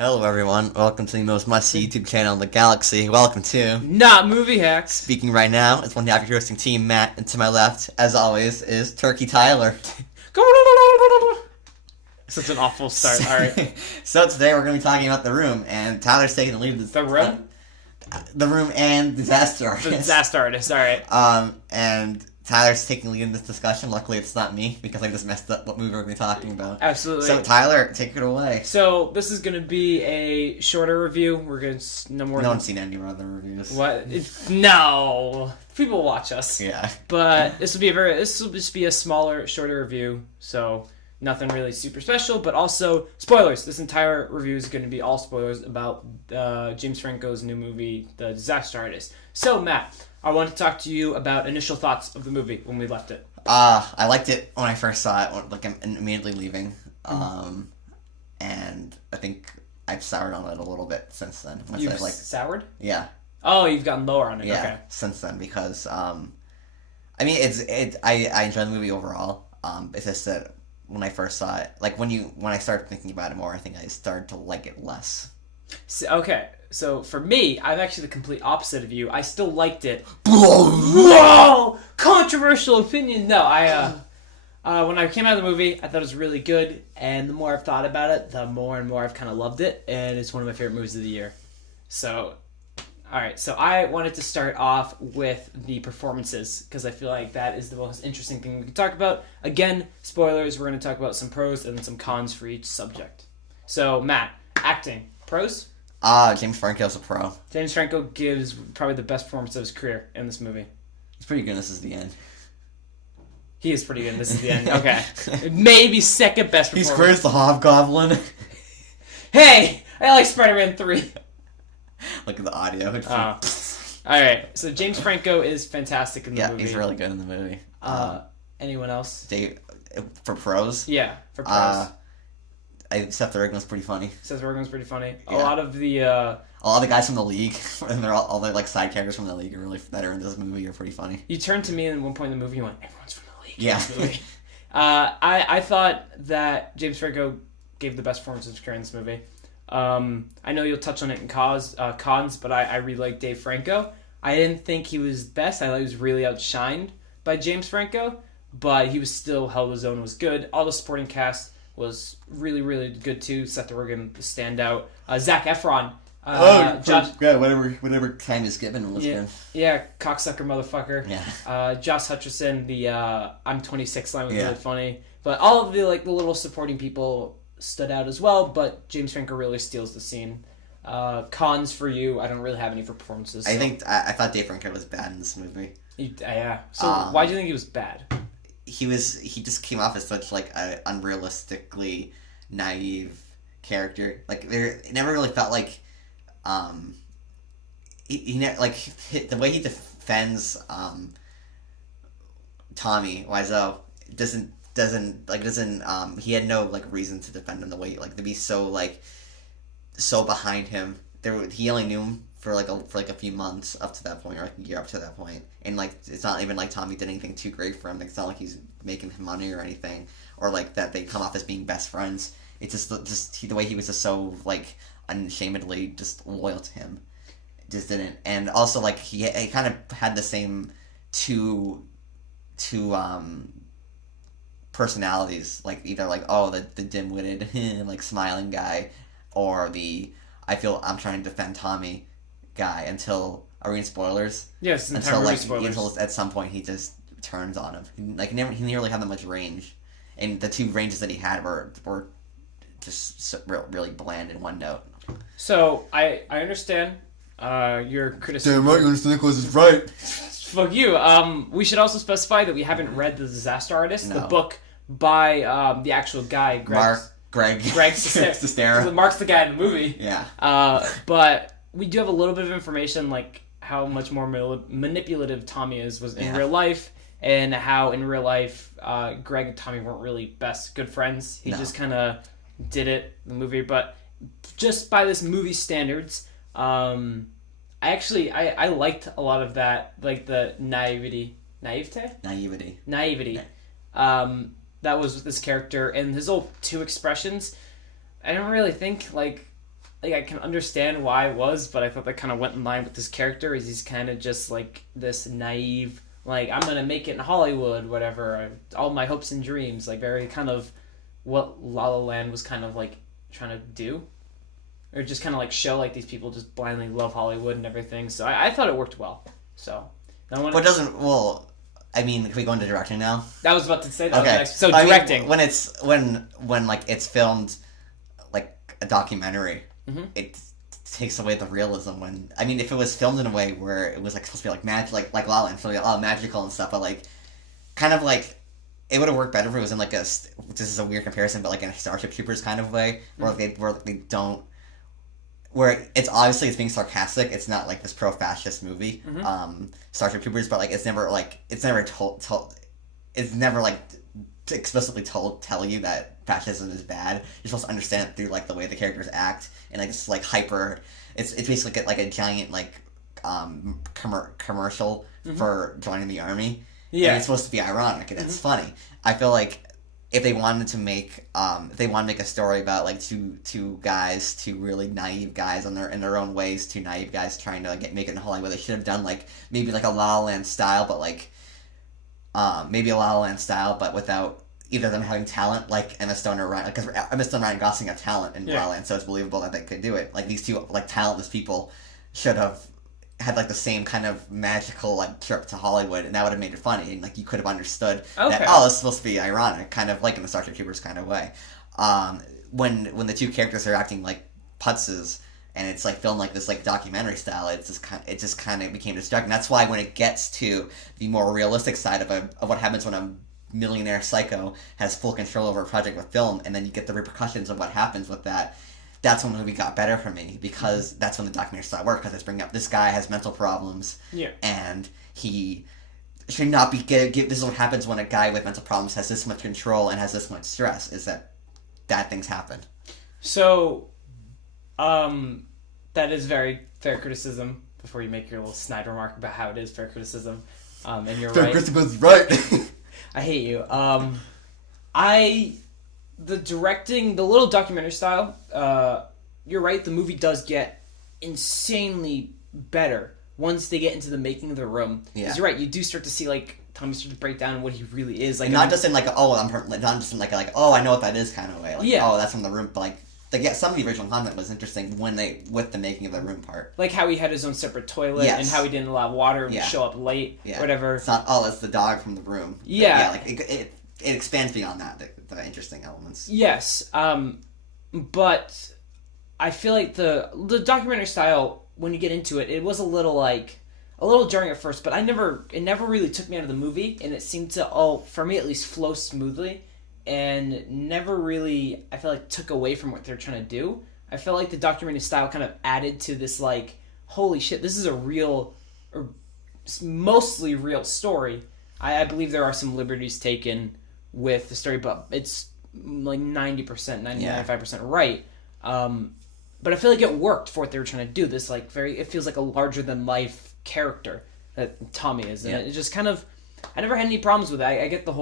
Hello everyone, welcome to the most must-see YouTube channel in the galaxy. Welcome to Not Movie Hacks. Speaking right now is one half of your hosting team, Matt, and to my left, as always, is Turkey Tyler. Such an awful start. Alright. So today we're going to be talking about The Room, and Tyler's taking the lead of The Room? The Room and Disaster Artist. The Disaster Artist, alright. And Tyler's taking the lead in this discussion. Luckily it's not me, because I just messed up what movie we're going to be talking about. Absolutely. So Tyler, take it away. So this is going to be a shorter review. We're going to no one's seen any of our other reviews. What? No. People watch us. Yeah. But this will just be a smaller, shorter review. So nothing really super special, but also spoilers. This entire review is going to be all spoilers about James Franco's new movie, The Disaster Artist. So Matt, I want to talk to you about initial thoughts of the movie when we left it. I liked it when I first saw it, like I'm immediately leaving. And I think I've soured on it a little bit since then. You've soured? Yeah. Oh, you've gotten lower on it. Yeah, okay. Since then, because I mean, I enjoy the movie overall. It's just that when I first saw it, like when I started thinking about it more, I think I started to like it less. So for me, I'm actually the complete opposite of you. I still liked it. Whoa! Controversial opinion. No, when I came out of the movie, I thought it was really good, and the more I've thought about it, the more and more I've kind of loved it, and it's one of my favorite movies of the year. So, alright, so I wanted to start off with the performances, because I feel like that is the most interesting thing we can talk about. Again, spoilers, we're going to talk about some pros and some cons for each subject. So, Matt, acting. Pros? James Franco's a pro. James Franco gives probably the best performance of his career in this movie. It's pretty good. This is the end. He is pretty good. This is the end. Okay. Maybe second best performance. He's great as the Hobgoblin. Hey! I like Spider-Man 3. Look at the audio. Alright, so James Franco is fantastic in the movie. Yeah, he's really good in the movie. Anyone else? For pros? Yeah, for pros. Seth Rogen's pretty funny. Seth Rogen's pretty funny. Yeah. A lot of the guys from the league, and all the like side characters from the league are really that are in this movie are pretty funny. You turned to me at one point in the movie and went, "Everyone's from the league." Yeah. In this movie. I thought that James Franco gave the best performance of his career in this movie. I know you'll touch on it in cons, but I really like Dave Franco. I didn't think he was best. I thought he was really outshined by James Franco, but he was still held his own, was good. All the supporting cast was really, really good too. Seth Rogen, the standout. Zac Efron. Whatever time is given was good. Yeah, cocksucker motherfucker. Yeah. Josh Hutcherson, the I'm 26 line was really funny. But all of the the little supporting people stood out as well, but James Franco really steals the scene. Cons for you, I don't really have any for performances. So. I thought Dave Franco was bad in this movie. Yeah. So why do you think he was bad? He just came off as such like an unrealistically naive character. Like it never really felt like the way he defends Tommy Wiseau doesn't he had no like reason to defend him the way to be so behind him. He only knew him for a few months up to that point, or like a year up to that point, and like it's not even like Tommy did anything too great for him. It's not like he's making him money or anything, or like that they come off as being best friends. It's just the way he was just so like unashamedly just loyal to him. It just didn't, and also like he kind of had the same two personalities, like either like the dim-witted like smiling guy, or the I'm trying to defend Tommy guy until are we in spoilers? Yes, until spoilers. Until at some point he just turns on him. He never really had that much range, and the two ranges that he had were just really bland in one note. So I understand your criticism. Damn right, you understand because it's right. Fuck you. We should also specify that we haven't read The Disaster Artist, the book by the actual guy, Greg Sestero. Mark's the guy in the movie. Yeah. But we do have a little bit of information, like how much more manipulative Tommy was in real life, and how in real life Greg and Tommy weren't really good friends. He just kind of did it in the movie. But just by this movie standards, I liked a lot of that, like the naivety. That was with this character, and his old two expressions. I don't really think like I can understand why it was, but I thought that kind of went in line with this character. Is he's kind of just like this naive, like I'm gonna make it in Hollywood, whatever. All my hopes and dreams, like very kind of what La La Land was kind of like trying to do, or just kind of like show like these people just blindly love Hollywood and everything. So I thought it worked well. So no one. But doesn't well. I mean, can we go into directing now? I was about to say that. Okay. Next. So I directing. mean, when it's when like it's filmed like a documentary, it takes away the realism. When I mean, if it was filmed in a way where it was like supposed to be like magic, like La La Land, so like, magical and stuff, but like kind of like it would have worked better if it was in like this is a weird comparison, but like in a Starship Troopers kind of way, where they don't. Where it's obviously it's being sarcastic. It's not like this pro-fascist movie, Starship Troopers, but like it's never told it's never like explicitly tell you that fascism is bad. You're supposed to understand it through like the way the characters act and like it's like hyper. It's basically like a giant like commercial for joining the army. Yeah, and it's supposed to be ironic and it's funny. I feel like if they wanted to make a story about like two guys, two really naive guys in their own ways, two naive guys trying to like make it in Hollywood, they should have done like maybe like a La La Land style, but like maybe a La La Land style, but without either of them having talent like Emma Stone or Ryan, because Emma Stone and Ryan Gosling have talent in La La Land, so it's believable that they could do it. Like these two like talentless people should have had like the same kind of magical like trip to Hollywood, and that would have made it funny, and like you could have understood that it's supposed to be ironic, kind of like in the Starship Troopers kind of way. When the two characters are acting like putzes, and it's like filmed like this like documentary style, it just kind of became distracting. That's why when it gets to the more realistic side of what happens when a millionaire psycho has full control over a project with film, and then you get the repercussions of what happens with that. That's when the movie got better for me, because that's when the documentary style worked, because it's bringing up this guy has mental problems, and he should not be this is what happens when a guy with mental problems has this much control and has this much stress, is that bad things happen. So, that is very fair criticism, before you make your little snide remark about how it is fair criticism, and you're right. Fair criticism is right. I hate you. The directing, the little documentary style, you're right, the movie does get insanely better once they get into the making of the room. Because you're right, you do start to see, like, Tommy start to break down what he really is. Like, not just in, like, not just in, like, oh, I know what that is kind of way. Like, oh, that's from the room, but, like, some of the original content was interesting with the making of the room part. Like how he had his own separate toilet, and how he didn't allow water to show up late, whatever. It's not, it's the dog from the room. But, like, it expands beyond that, the interesting elements. Yes, but I feel like the documentary style, when you get into it, it was a little jarring at first, but it never really took me out of the movie, and it seemed to, for me at least, flow smoothly, and never really, I feel like, took away from what they're trying to do. I felt like the documentary style kind of added to this, like, holy shit, this is a real, or mostly real story. I believe there are some liberties taken with the story, but it's like 90%, 95% right. But I feel like it worked for what they were trying to do. This like it feels like a larger than life character that Tommy is, and it just kind of, I never had any problems with it. I get the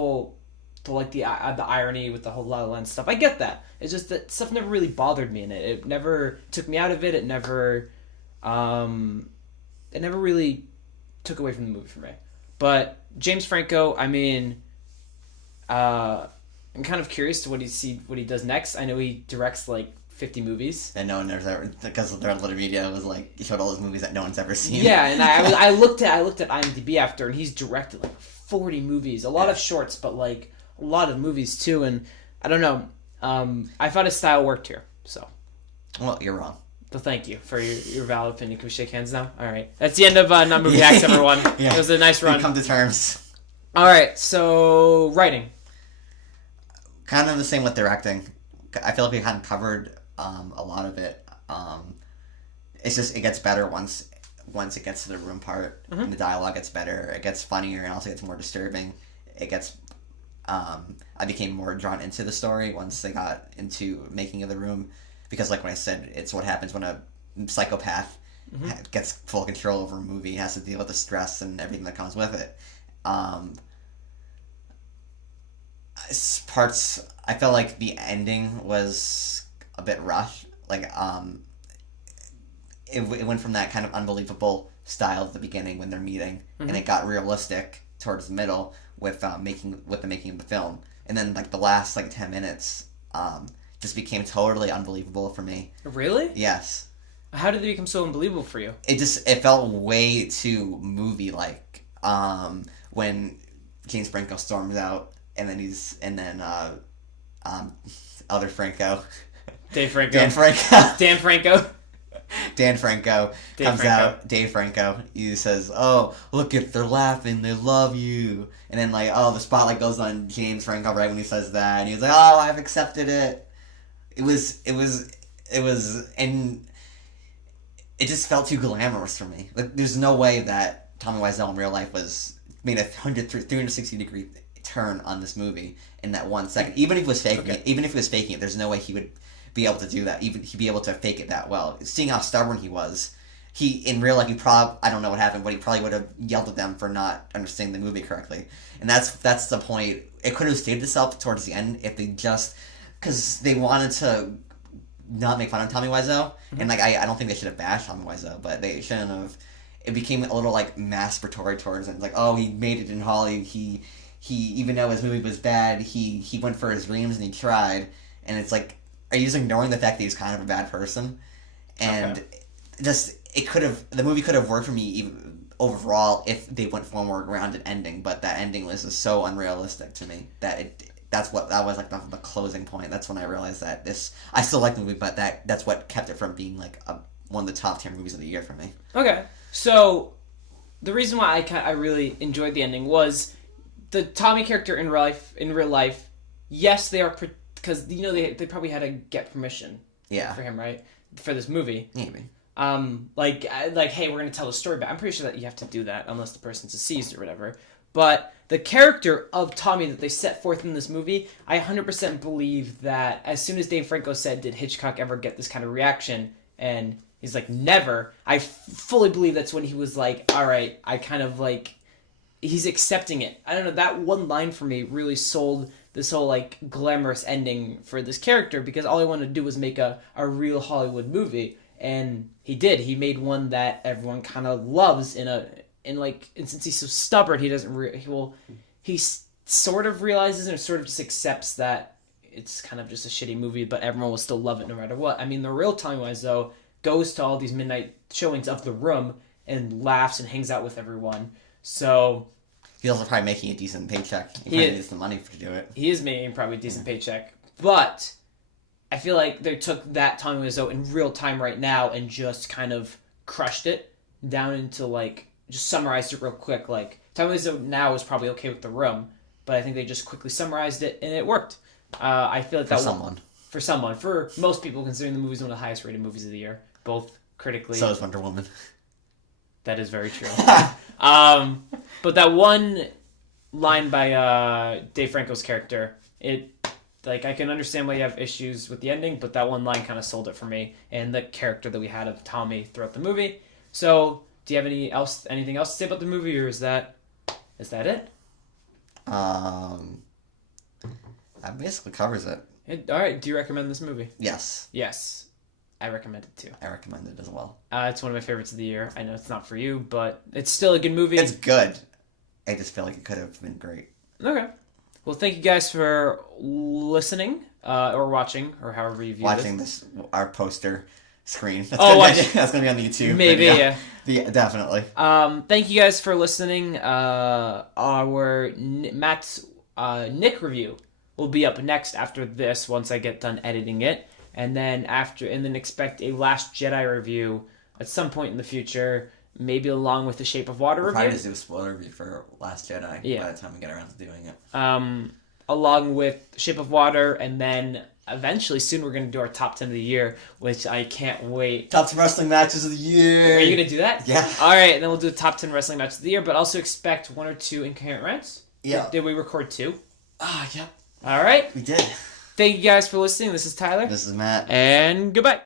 irony with the whole La La Land stuff. I get that. It's just that stuff never really bothered me in it. It never took me out of it. It never really took away from the movie for me. But James Franco, I mean, I'm kind of curious to what he does next. I know he directs like 50 movies. And no one ever, because their little media was like, he showed all those movies that no one's ever seen. Yeah, and I looked at IMDb after, and he's directed like 40 movies, a lot of shorts, but like a lot of movies too. And I don't know, I thought his style worked here. So, well, you're wrong. So thank you for your valid opinion. Can we shake hands now? All right, that's the end of NotMovieHacks, everyone. It was a nice run. We come to terms. All right, so writing. Kind of the same with directing. I feel like we hadn't covered a lot of it. It's just, it gets better once it gets to the room part. And the dialogue gets better. It gets funnier and also gets more disturbing. It gets. I became more drawn into the story once they got into making of the room, because like when I said, it's what happens when a psychopath gets full control over a movie, has to deal with the stress and everything that comes with it. Parts, I felt like the ending was a bit rushed. Like, it went from that kind of unbelievable style at the beginning when they're meeting, and it got realistic towards the middle with the making of the film, and then like the last like 10 minutes just became totally unbelievable for me. Really? Yes. How did it become so unbelievable for you? It felt way too movie like when James Franco storms out, and then other Franco. Dave Franco. Dan Franco. Dan Franco. Dan Franco comes out. Dave Franco. He says, "Oh, look at they're laughing. They love you." And then like, the spotlight goes on James Franco right when he says that, and he was like, "Oh, I've accepted it." It was, and it just felt too glamorous for me. Like, there's no way that Tommy Wiseau in real life made a 360-degree turn on this movie in that 1 second. Even if he was faking it, there's no way he would be able to do that. Even he'd be able to fake it that well. Seeing how stubborn he was, in real life, I don't know what happened, but he probably would have yelled at them for not understanding the movie correctly. And that's the point. It could have saved itself towards the end if they just, because they wanted to not make fun of Tommy Wiseau, and like I don't think they should have bashed Tommy Wiseau, but they shouldn't have. It became a little like masturbatory towards it. Like, oh, he made it in Hollywood. He even though his movie was bad, he went for his dreams and he tried. And it's like, are you just ignoring the fact that he's kind of a bad person? And the movie could have worked for me even overall if they went for a more grounded ending. But that ending was just so unrealistic to me that that was like the closing point. That's when I realized that I still like the movie, but that's what kept it from being like one of the top 10 movies of the year for me. Okay, so the reason why I really enjoyed the ending was the Tommy character in real life. Yes, they are because they probably had to get permission. Yeah. For him, right? For this movie. Maybe. Like hey, we're gonna tell a story, but I'm pretty sure that you have to do that unless the person's deceased or whatever. But the character of Tommy that they set forth in this movie, I 100% believe that as soon as Dave Franco said, did Hitchcock ever get this kind of reaction? And he's like, never. I fully believe that's when he was like, all right, I kind of like, he's accepting it. I don't know, that one line for me really sold this whole like glamorous ending for this character, because all he wanted to do was make a real Hollywood movie. And he did. He made one that everyone kind of loves and since he's so stubborn, he doesn't he sort of realizes and sort of just accepts that it's kind of just a shitty movie, but everyone will still love it no matter what. I mean, the real Tommy Wiseau goes to all these midnight showings of The Room and laughs and hangs out with everyone. So he's also probably making a decent paycheck. He probably needs the money to do it. He is making probably a decent paycheck, but I feel like they took that Tommy Wiseau in real time right now and just kind of crushed it down into like, just summarized it real quick. Like, Tommy Wiseau now is probably okay with The Room, but I think they just quickly summarized it and it worked. I feel like for most people, considering the movie's one of the highest rated movies of the year, both critically. So is Wonder Woman. That is very true. But that one line by Dave Franco's character, I can understand why you have issues with the ending, but that one line kind of sold it for me, and the character that we had of Tommy throughout the movie. So, do you have anything else to say about the movie, or is that it? That basically covers it. All right. Do you recommend this movie? Yes. Yes. I recommend it too. I recommend it as well. It's one of my favorites of the year. I know it's not for you, but it's still a good movie. It's good. I just feel like it could have been great. Okay. Well, thank you guys for listening or watching, or however you view this. Our poster screen. That's going to be on YouTube. Maybe, yeah. Definitely. Thank you guys for listening. Our Matt's Nick review will be up next after this, once I get done editing it. And then expect a Last Jedi review at some point in the future, maybe along with the Shape of Water review. Probably just do a spoiler review for Last Jedi by the time we get around to doing it. Along with Shape of Water, and then eventually soon we're going to do our top 10 of the year, which I can't wait. Top 10 wrestling matches of the year. Are you going to do that? Yeah. All right, and then we'll do the top 10 wrestling matches of the year, but also expect 1 or 2 incoherent rants. Yeah. Did we record 2? Yep. All right. We did. Thank you guys for listening. This is Tyler. This is Matt. And goodbye.